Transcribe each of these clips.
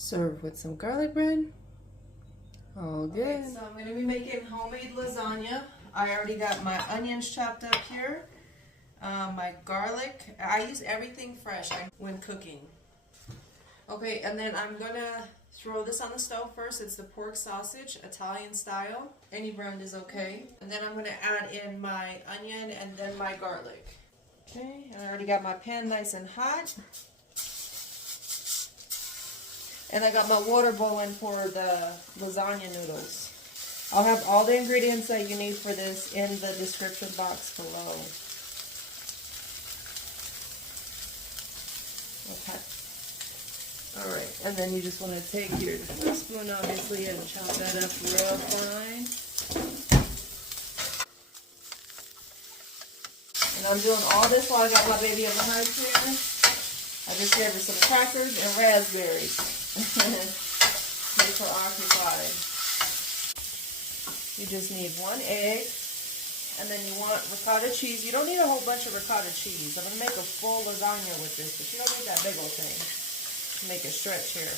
Serve with some garlic bread. All good. Okay, so I'm going to be making homemade lasagna. I already got my onions chopped up here. My garlic. I use everything fresh when cooking. Okay, and then I'm going to throw this on the stove first. It's the pork sausage, Italian style. Any brand is okay. And then I'm going to add in my onion and then my garlic. Okay, and I already got my pan nice and hot. And I got my water boiling for the lasagna noodles. I'll have all the ingredients that you need for this in the description box below. Okay. Alright, and then you just want to take your spoon, obviously, and chop that up real fine. And I'm doing all this while I got my baby on the high chair. I just gave her some crackers and raspberries. Make her occupied. You just need 1 egg, and then you want ricotta cheese. You don't need a whole bunch of ricotta cheese. I'm going to make a full lasagna with this, but you don't need that big old thing to make it stretch here.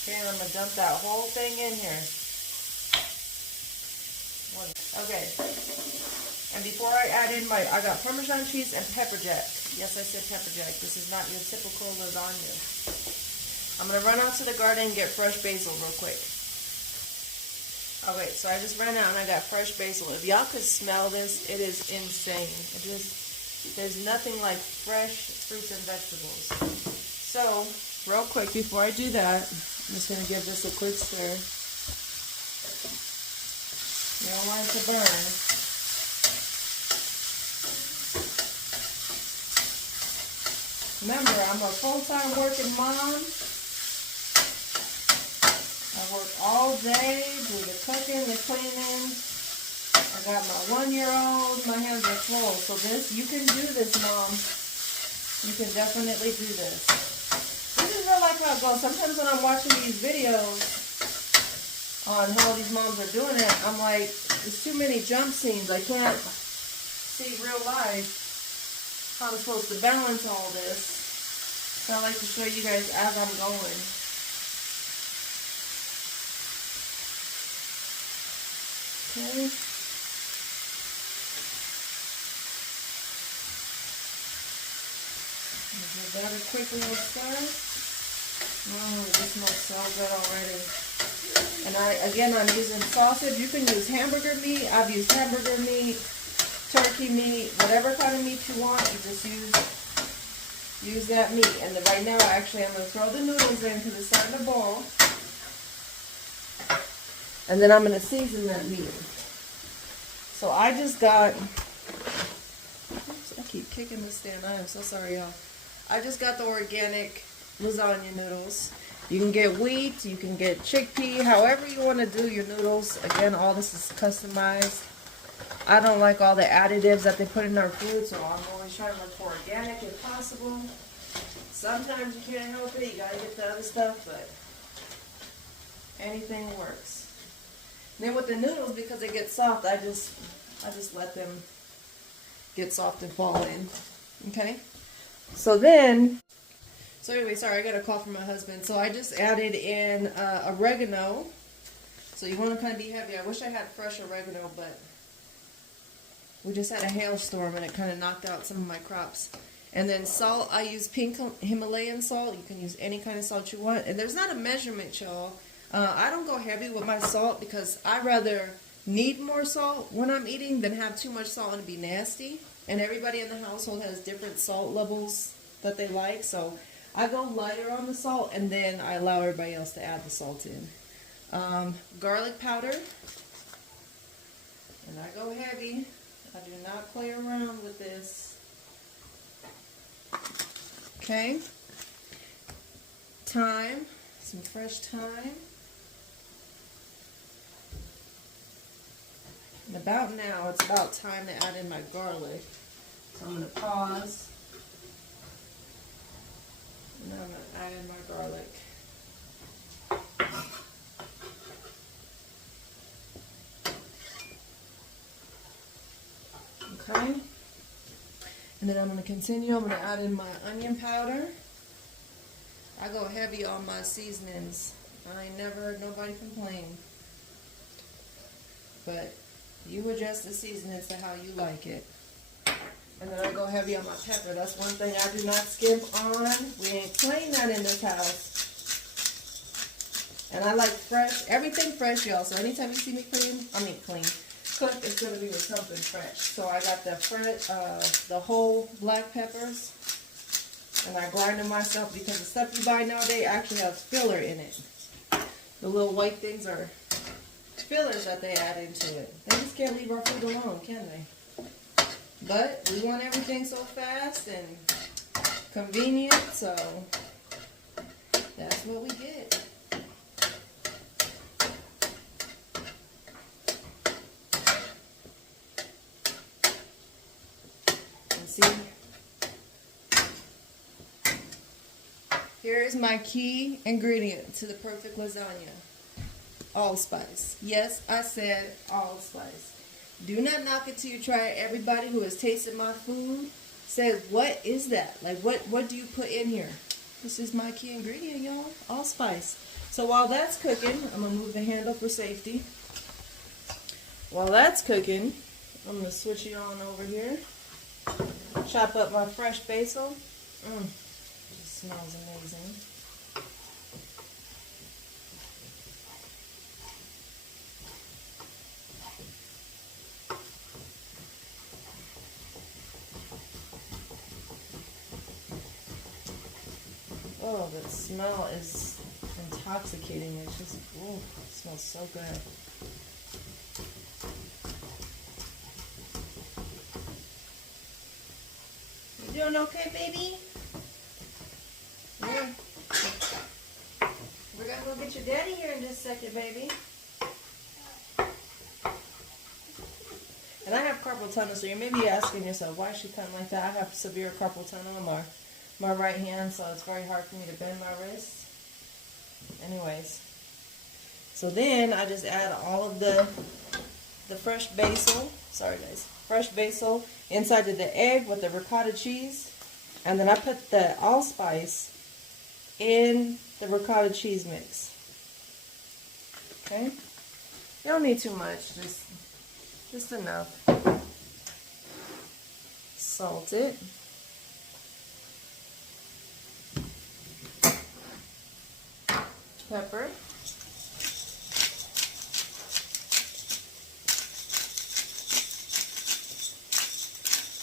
Okay, and I'm going to dump that whole thing in here. Okay. And before I add in I got Parmesan cheese and pepper jack. Yes, I said pepper jack. This is not your typical lasagna. I'm going to run out to the garden and get fresh basil real quick. Okay, so I just ran out and I got fresh basil. If y'all could smell this, it is insane. There's nothing like fresh fruits and vegetables. So, real quick, before I do that, I'm just going to give this a quick stir. You don't want it to burn. Remember, I'm a full-time working mom. I work all day, do the cooking, the cleaning. I got my 1-year-old. My hands are full. So you can do this, Mom. You can definitely do this. This is real life how it goes. Sometimes when I'm watching these videos on how these moms are doing it, I'm like, there's too many jump scenes. I can't see real life how I'm supposed to balance all this. So I like to show you guys as I'm going. Okay. Give that a quick little stir. Oh, this smells so good already. And I'm using sausage. You can use hamburger meat. I've used hamburger meat, turkey meat, whatever kind of meat you want. You just use that meat. And then right now, I'm going to throw the noodles in because it's starting to boil. And then I'm going to season that meat. So I just got, oops, I keep kicking this stand. I am so sorry, y'all. I just got the organic lasagna noodles. You can get wheat, you can get chickpea, however you want to do your noodles. Again, all this is customized. I don't like all the additives that they put in our food, so I'm always trying to look for organic if possible. Sometimes you can't help it, you gotta get the other stuff, but anything works. And then with the noodles, because they get soft, I just let them get soft and fall in. Okay? So anyway, sorry, I got a call from my husband. So I just added in oregano. So you want to kind of be heavy. I wish I had fresh oregano, but we just had a hailstorm and it kind of knocked out some of my crops. And then salt, I use pink Himalayan salt. You can use any kind of salt you want. And there's not a measurement, y'all. I don't go heavy with my salt because I rather need more salt when I'm eating than have too much salt and be nasty. And everybody in the household has different salt levels that they like. So I go lighter on the salt and then I allow everybody else to add the salt in. Garlic powder. And I go heavy. I do not play around with this. Okay. Thyme. Some fresh thyme. And about now, it's about time to add in my garlic. So I'm going to pause. And then I'm going to add in my garlic. Okay. And then I'm going to continue. I'm going to add in my onion powder. I go heavy on my seasonings. I ain't never heard nobody complain. But you adjust the seasonings to how you like it. And then I go heavy on my pepper. That's one thing I do not skimp on. We ain't playing that in this house. And I like fresh, everything fresh, y'all. So anytime you see me cook, it's going to be with something fresh. So I got the whole black peppers. And I grind them myself because the stuff you buy nowadays actually has filler in it. The little white things are fillers that they add into it. They just can't leave our food alone, can they? But we want everything so fast and convenient, so that's what we get. And see, here is my key ingredient to the perfect lasagna. Allspice. Yes, I said allspice. Do not knock it till you try it. Everybody who has tasted my food says, what is that? Like, what do you put in here? This is my key ingredient, y'all. Allspice. So while that's cooking, I'm going to move the handle for safety. While that's cooking, I'm going to switch it on over here. Chop up my fresh basil. It smells amazing. Oh, the smell is intoxicating. It's just, oh, it smells so good. You doing okay, baby? Yeah. We're gonna go get your daddy here in just a second, baby. And I have carpal tunnel, so you may be asking yourself, why is she cutting like that? I have severe carpal tunnel in my right hand, so it's very hard for me to bend my wrist. Anyways, so then I just add all of the fresh basil. Sorry guys, fresh basil inside of the egg with the ricotta cheese, and then I put the allspice in the ricotta cheese mix. Okay, you don't need too much, just enough. Salt it. Pepper.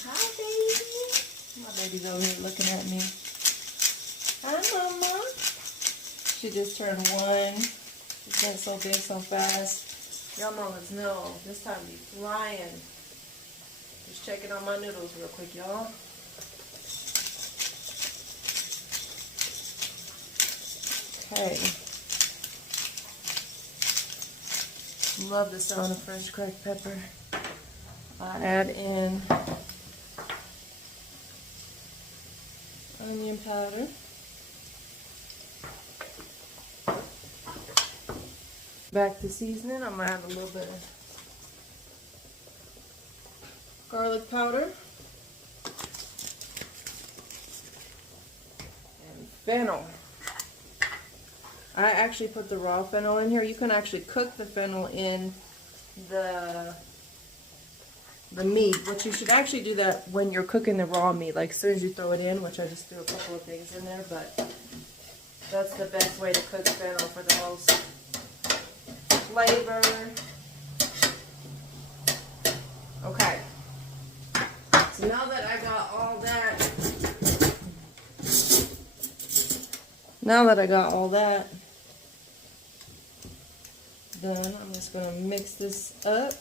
Hi, baby. My baby's over here looking at me. Hi, Mama. She just turned 1. She's getting so big so fast. Y'all mamas know this time be flying. Just checking on my noodles real quick, y'all. Okay. Love the sound of fresh cracked pepper. I add in onion powder. Back to seasoning, I'm going to add a little bit of garlic powder and fennel. I actually put the raw fennel in here. You can actually cook the fennel in the meat, but you should actually do that when you're cooking the raw meat, like as soon as you throw it in, which I just threw a couple of things in there, but that's the best way to cook fennel for the most flavor. Okay, so now that I got all that, then I'm just going to mix this up.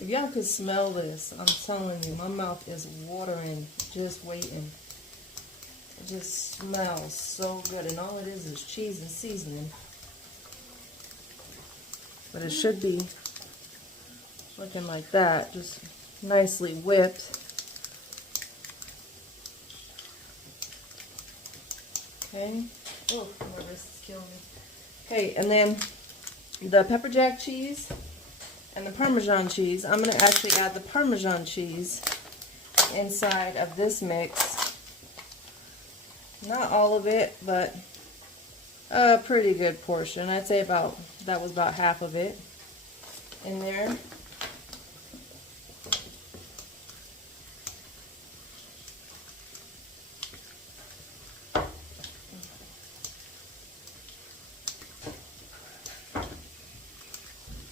If y'all could smell this, I'm telling you, my mouth is watering just waiting. It just smells so good, and all it is cheese and seasoning. But it should be looking like that, just nicely whipped. Okay. Oh, my wrist is killing me. Okay, and then the pepper jack cheese and the Parmesan cheese. I'm going to actually add the Parmesan cheese inside of this mix. Not all of it, but a pretty good portion. I'd say that was about half of it in there.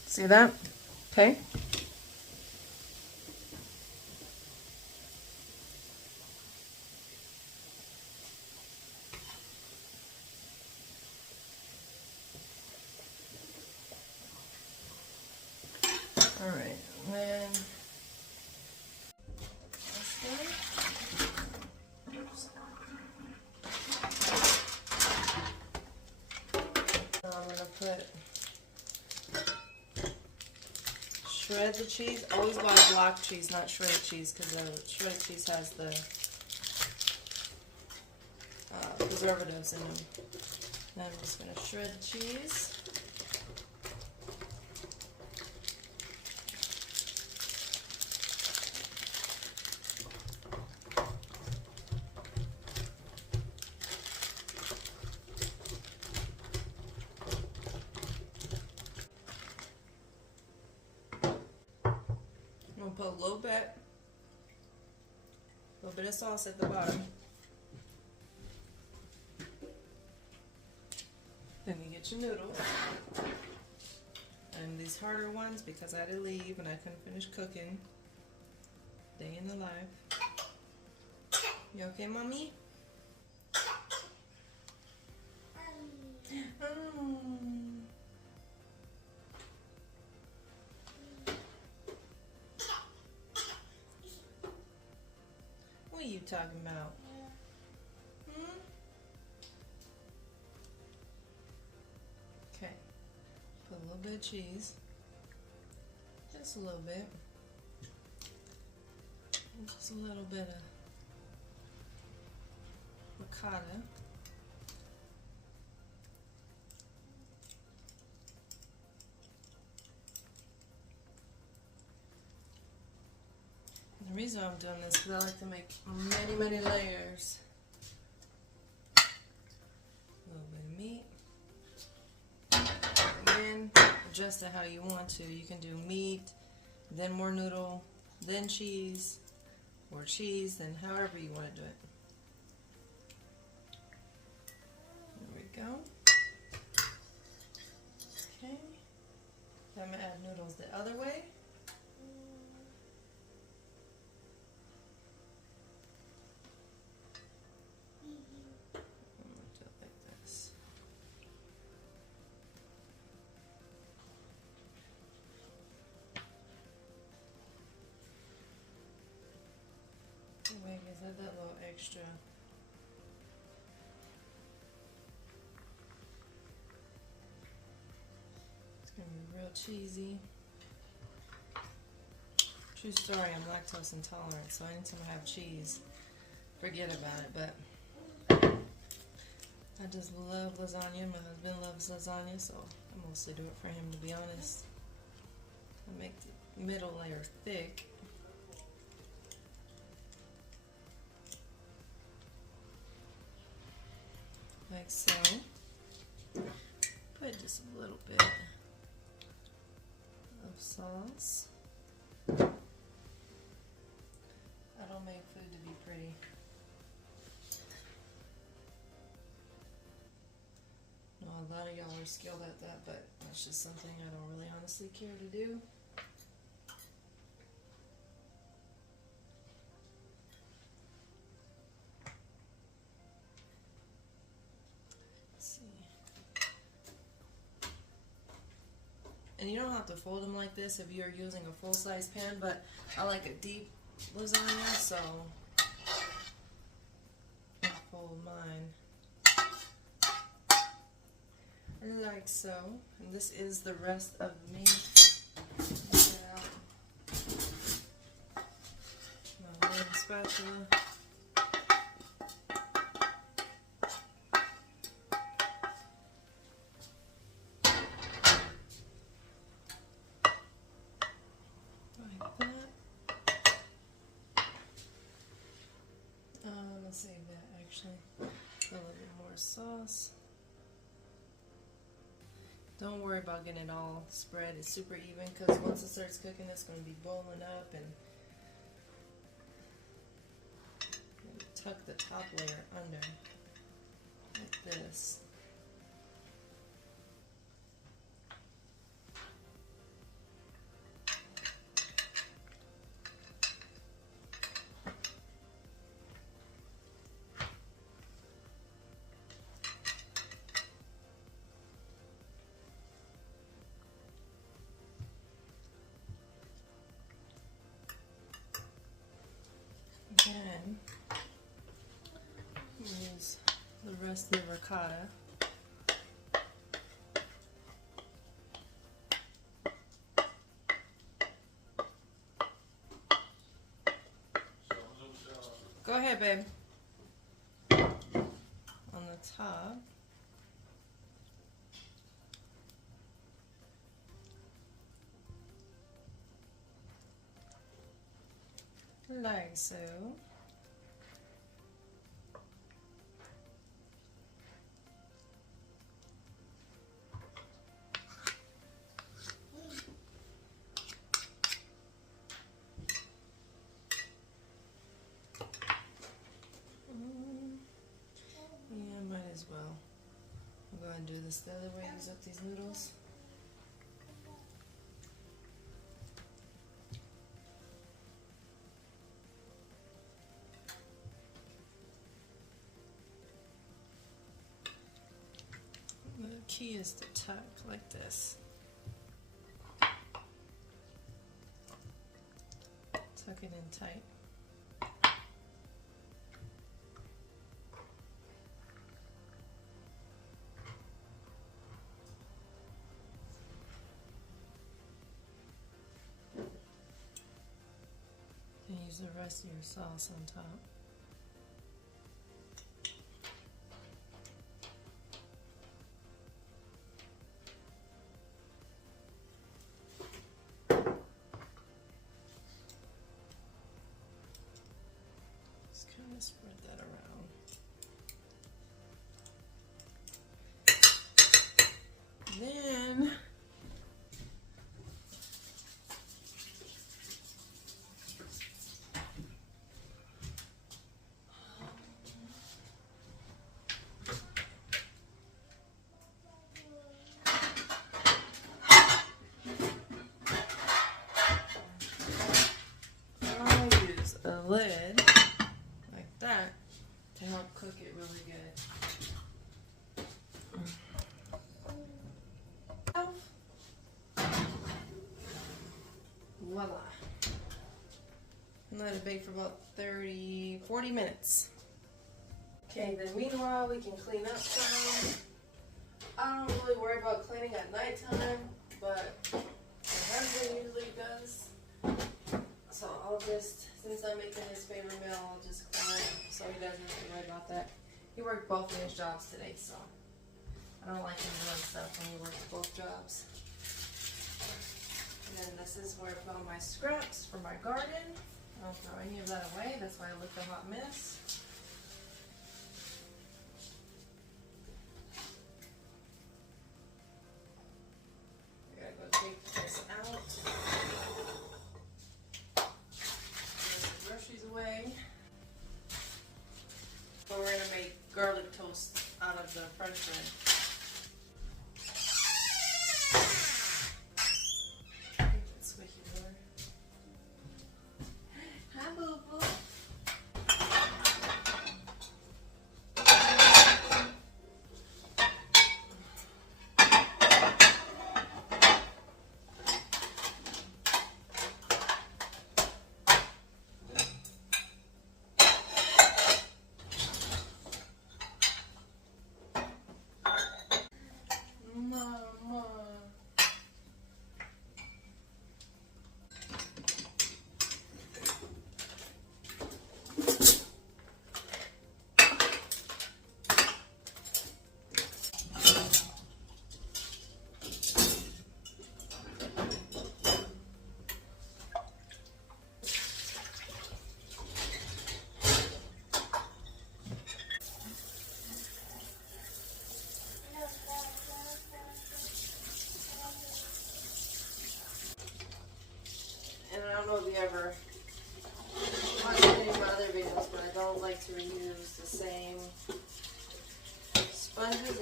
See that? Okay. All right, and then this one. Oops. I'm gonna put shred the cheese. Always buy block cheese, not shredded cheese, because the shredded cheese has the preservatives in them. Then I'm just gonna shred the cheese. I'm gonna put a little bit of sauce at the bottom. Then you get your noodles. And these harder ones, because I had to leave and I couldn't finish cooking. Day in the life. You okay, Mommy? What are you talking about? Okay. Put a little bit of cheese. Just a little bit. And just a little bit of ricotta. The reason I'm doing this is because I like to make many, many layers. A little bit of meat. Again, adjust it how you want to. You can do meat, then more noodle, then cheese, or cheese, then however you want to do it. There we go. Okay. I'm going to add noodles the other way. Wait, is that little extra? It's gonna be real cheesy. True story, I'm lactose intolerant, so anytime I have cheese, forget about it. But I just love lasagna. My husband loves lasagna, so I mostly do it for him, to be honest. I make the middle layer thick. Like so. Put just a little bit of sauce. I don't make food to be pretty. No, a lot of y'all are skilled at that, but that's just something I don't really honestly care to do. And you don't have to fold them like this if you're using a full-size pan, but I like a deep lasagna, so I'll fold mine like so. And this is the rest of the meat. Get out my wooden spatula. our sauce. Don't worry about getting it all spread. It's super even because once it starts cooking, it's going to be boiling up, and tuck the top layer under like this. Then use the rest of the ricotta. Go ahead, babe. On the top. Like so. Yeah, might as well. I'll go ahead and do this the other way. Use up these noodles. The key is to tuck like this. Tuck it in tight. And use the rest of your sauce on top. Just kind of spread that around. Then I'll use a lid like that to help cook it really good. Voila. And let it bake for about 40 minutes. Okay, then meanwhile we can clean up some. I don't really worry about cleaning at nighttime, but my husband usually does. So I'll just, since I'm making his favorite meal, I'll just clean it so he doesn't have to worry about that. He worked both of his jobs today, so I don't like him doing stuff when he works both jobs. And then this is where I put all my scraps for my garden. I don't throw any of that away, that's why I look a hot mess. I gotta go take this out. Away. But we're going to make garlic toast out of the French bread. That's squishy over. Hi, boo boo.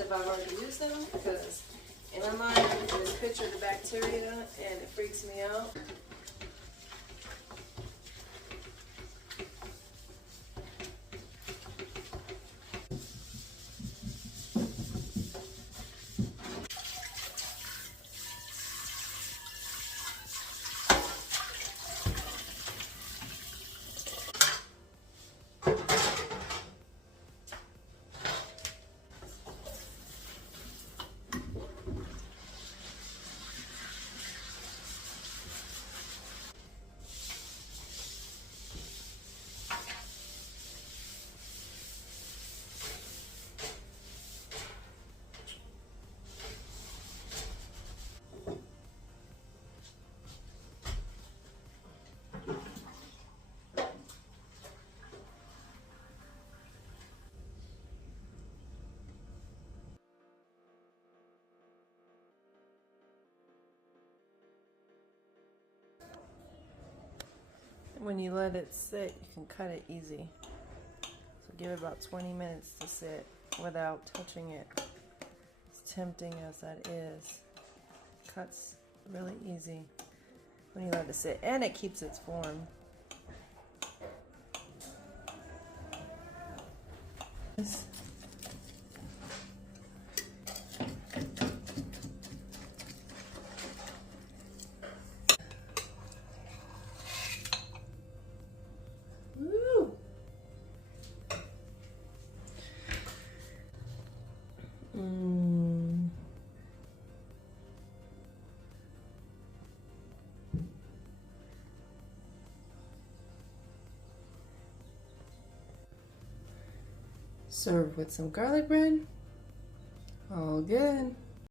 if I've already used them because in my mind there's a picture of the bacteria and it freaks me out. When you let it sit, you can cut it easy. So give it about 20 minutes to sit without touching it. As tempting as that is, cuts really easy when you let it sit, and it keeps its form. Woo! Serve with some garlic bread. All good.